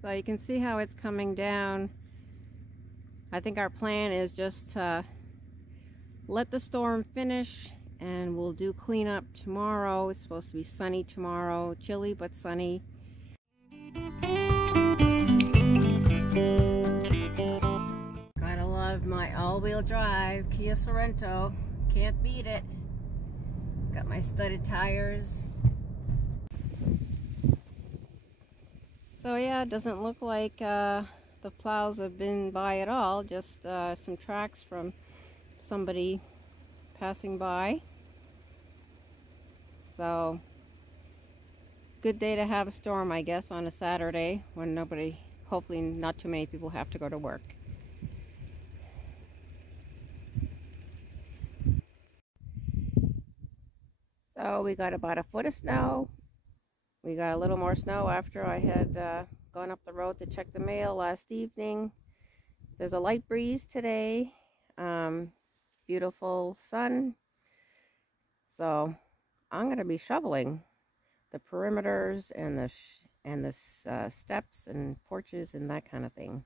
So you can see how it's coming down. I think our plan is just to let the storm finish and we'll do cleanup tomorrow. It's supposed to be sunny tomorrow, chilly but sunny. Gotta love my all-wheel drive Kia Sorento. Can't beat it. Got my studded tires. So yeah, it doesn't look like the plows have been by at all. Just some tracks from somebody passing by. So good day to have a storm, I guess, on a Saturday when nobody, hopefully not too many people have to go to work. So we got about a foot of snow. We got a little more snow after I had gone up the road to check the mail last evening. There's a light breeze today. Beautiful sun. So I'm going to be shoveling the perimeters and the steps and porches and that kind of thing.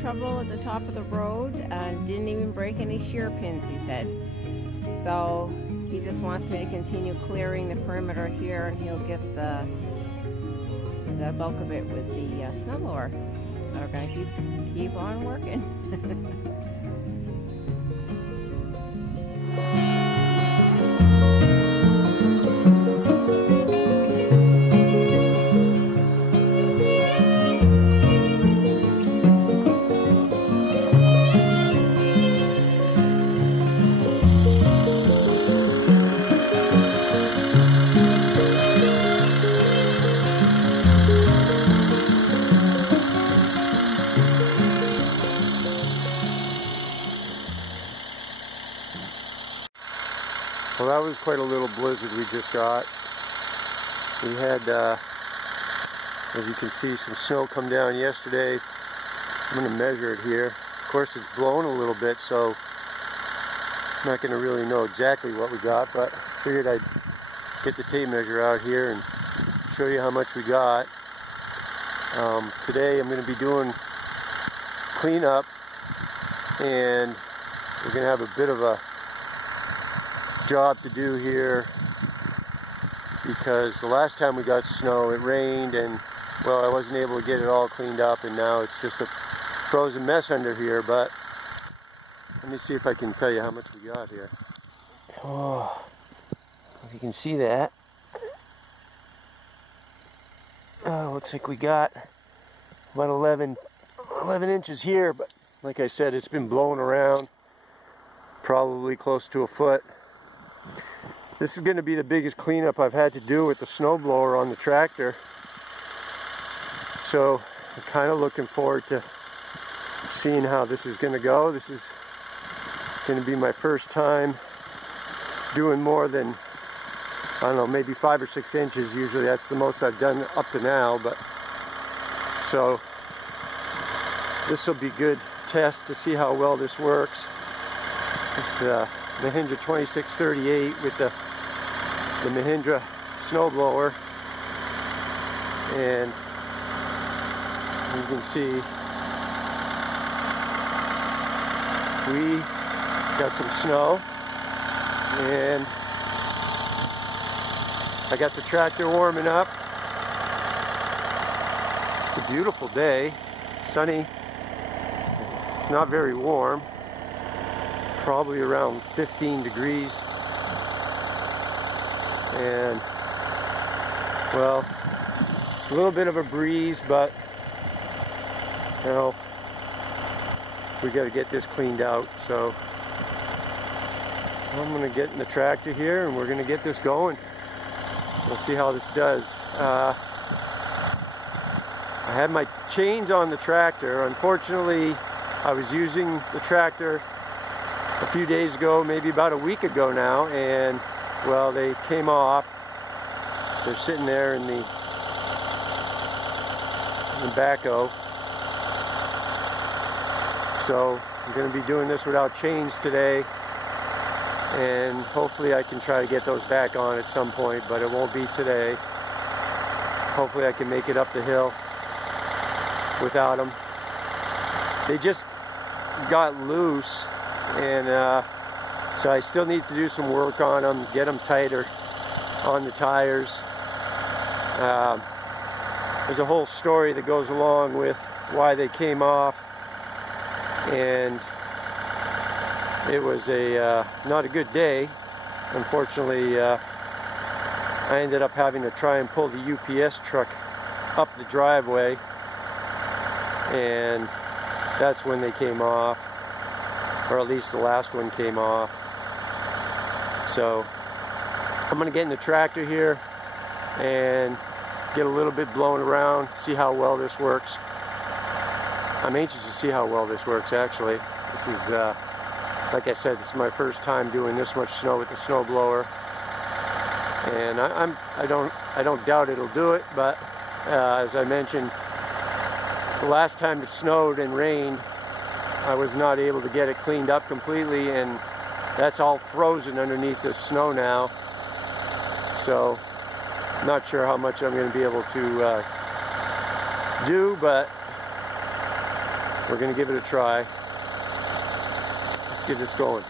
Trouble at the top of the road and didn't even break any shear pins, he said. So he just wants me to continue clearing the perimeter here, and he'll get the bulk of it with the snowblower. So we're gonna keep on working. Well, that was quite a little blizzard we just got. We had, as you can see, some snow come down yesterday. I'm going to measure it here. Of course, it's blown a little bit, so I'm not going to really know exactly what we got, but I figured I'd get the tape measure out here and show you how much we got. Today I'm going to be doing cleanup, and we're going to have a bit of a job to do here because the last time we got snow it rained and, well, I wasn't able to get it all cleaned up, and now it's just a frozen mess under here. But let me see if I can tell you how much we got here. Oh, if you can see that. Oh, looks like we got about 11 inches here, but like I said, it's been blowing around, probably close to a foot. This is going to be the biggest cleanup I've had to do with the snowblower on the tractor. So I'm kind of looking forward to seeing how this is going to go. This is going to be my first time doing more than, I don't know, maybe 5 or 6 inches. Usually that's the most I've done up to now, but so this will be a good test to see how well this works. It's Mahindra 2638 with the Mahindra snowblower, and you can see we got some snow, and I got the tractor warming up. It's a beautiful day, sunny, not very warm, probably around 15 degrees. and well, a little bit of a breeze, but you know, we got to get this cleaned out. So I'm going to get in the tractor here and we're going to get this going. We'll see how this does. I had my chains on the tractor. Unfortunately, I was using the tractor a few days ago, maybe about a week ago now, and well, they came off. They're sitting there in the backhoe. So I'm going to be doing this without chains today, and hopefully I can try to get those back on at some point, but it won't be today. Hopefully I can make it up the hill without them. They just got loose, and so I still need to do some work on them, get them tighter on the tires. There's a whole story that goes along with why they came off, and it was not a good day. Unfortunately, I ended up having to try and pull the UPS truck up the driveway, and that's when they came off, or at least the last one came off. So I'm going to get in the tractor here and get a little bit blown around, see how well this works. I'm anxious to see how well this works, actually. This is, like I said, this is my first time doing this much snow with the snowblower, and I don't doubt it'll do it. But as I mentioned, the last time it snowed and rained, I was not able to get it cleaned up completely, and that's all frozen underneath the snow now. So not sure how much I'm going to be able to do, but we're going to give it a try. Let's get this going.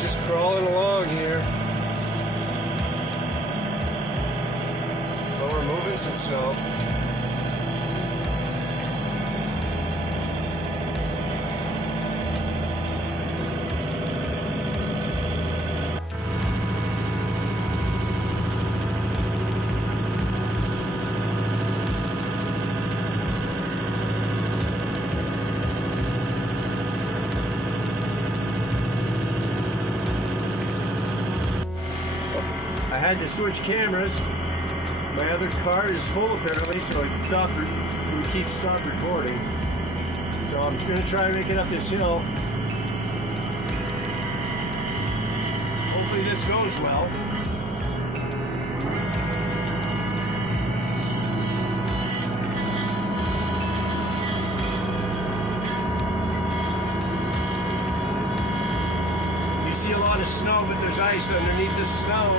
Just crawling along here. But we're moving some snow. I had to switch cameras. My other card is full apparently, so it stopped. We keep stop recording. So I'm just going to try and make it up this hill. Hopefully this goes well. You see a lot of snow, but there's ice underneath the snow.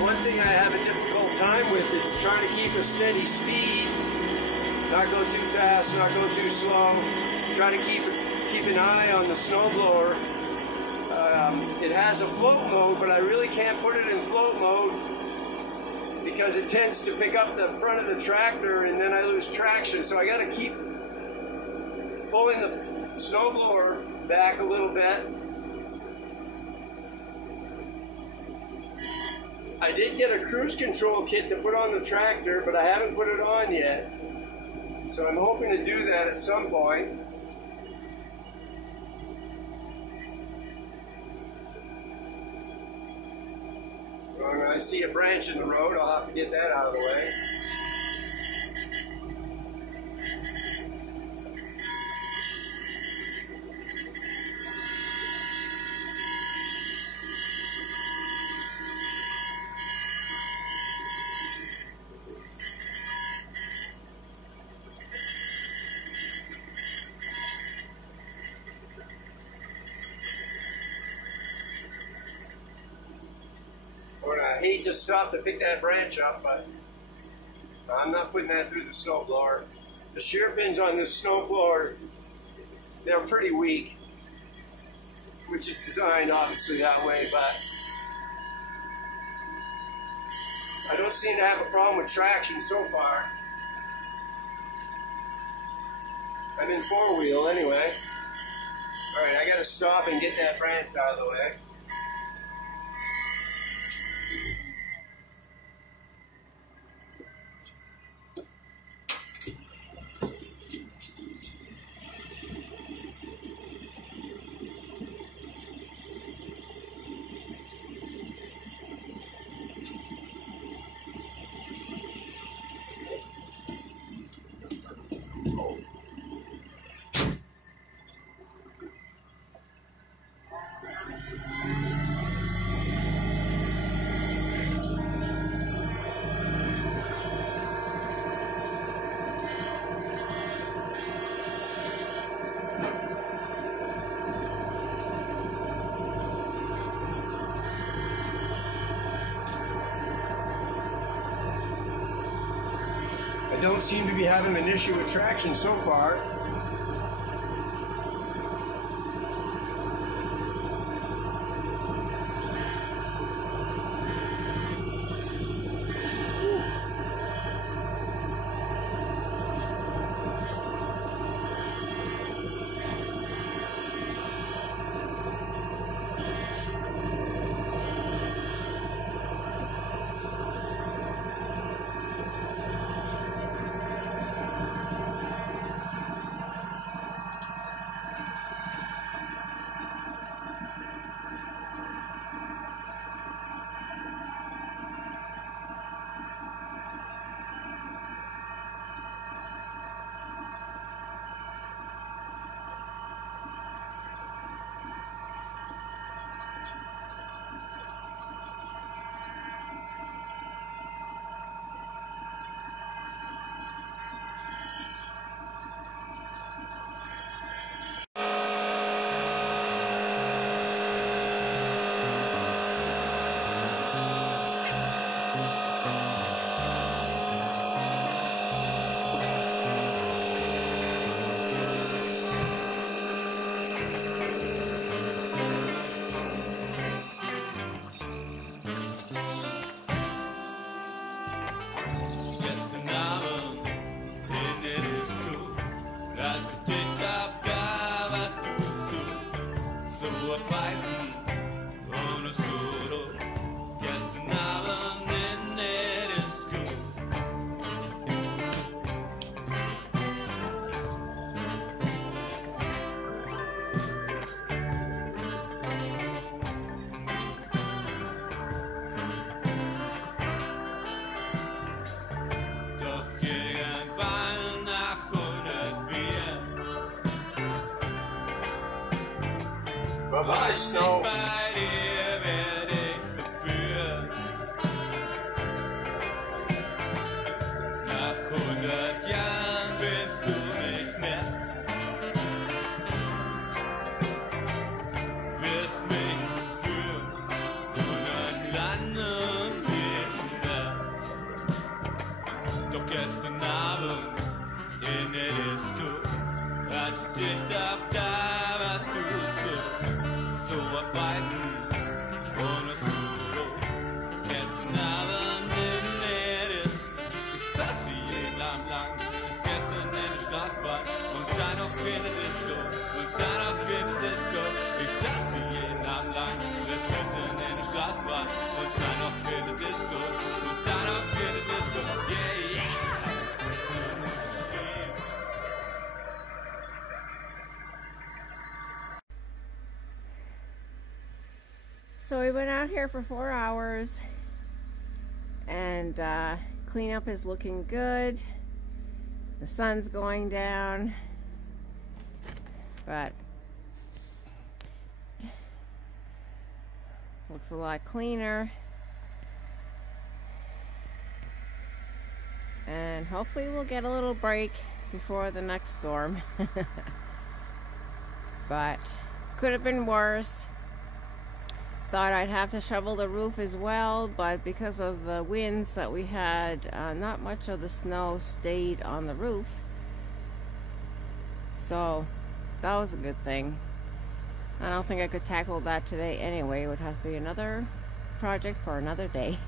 One thing I have a difficult time with is trying to keep a steady speed Not go too fast, not go too slow. Try to keep an eye on the snowblower. It has a float mode, but I really can't put it in float mode because it tends to pick up the front of the tractor and then I lose traction. So I got to keep pulling the snowblower back a little bit. I did get a cruise control kit to put on the tractor, but I haven't put it on yet. So I'm hoping to do that at some point. When I see a branch in the road, I'll have to get that out of the way. I hate to stop to pick that branch up, but I'm not putting that through the snowblower. The shear pins on this snowblower, they're pretty weak, which is designed obviously that way, but I don't seem to have a problem with traction so far. I'm in four-wheel anyway. Alright, I gotta stop and get that branch out of the way. I don't seem to be having an issue with traction so far. Bye-bye, snow. Ich darf da, was du so abbeißen, ohne so. Gestern Abend in Eris, ich saß jeden Abend lang, bis gestern in der Straßenbahn und dann auf in der Disco, und dann auf in der Disco. Ich saß jeden Abend lang, bis gestern in der Straßenbahn und dann auf in der Disco, und dann auf in der Disco. Yeah, yeah. So we went out here for 4 hours, and cleanup is looking good. The sun's going down, but looks a lot cleaner. And hopefully we'll get a little break before the next storm. But could have been worse. Thought I'd have to shovel the roof as well, but because of the winds that we had, not much of the snow stayed on the roof. So that was a good thing. I don't think I could tackle that today anyway. It would have to be another project for another day.